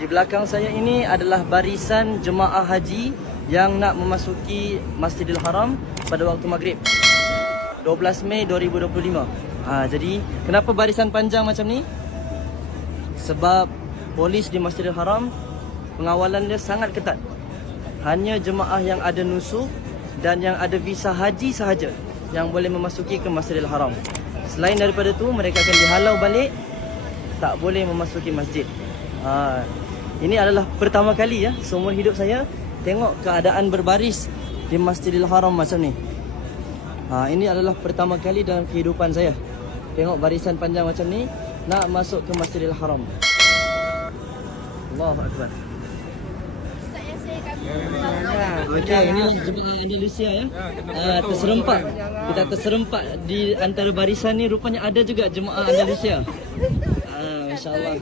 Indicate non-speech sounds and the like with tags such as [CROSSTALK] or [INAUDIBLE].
Di belakang saya ini adalah barisan jemaah haji yang nak memasuki Masjidil Haram pada waktu maghrib. 12 Mei 2025. Ha, jadi kenapa barisan panjang macam ni? Sebab polis di Masjidil Haram pengawalan dia sangat ketat. Hanya jemaah yang ada nusuk dan yang ada visa haji sahaja yang boleh memasuki ke Masjidil Haram. Selain daripada tu mereka akan dihalau balik tak boleh memasuki masjid. Ha, ini adalah pertama kali ya seumur hidup saya tengok keadaan berbaris di Masjidil Haram macam ni. Ha, ini adalah pertama kali dalam kehidupan saya tengok barisan panjang macam ni nak masuk ke Masjidil Haram. Allahu akbar. Yang saya kagum Okey, inilah jemaah Andalusia ya. Uh, terserempak. Kita terserempak di antara barisan ni rupanya ada juga jemaah Andalusia. [LAUGHS] Ah, uh, masya-Allah.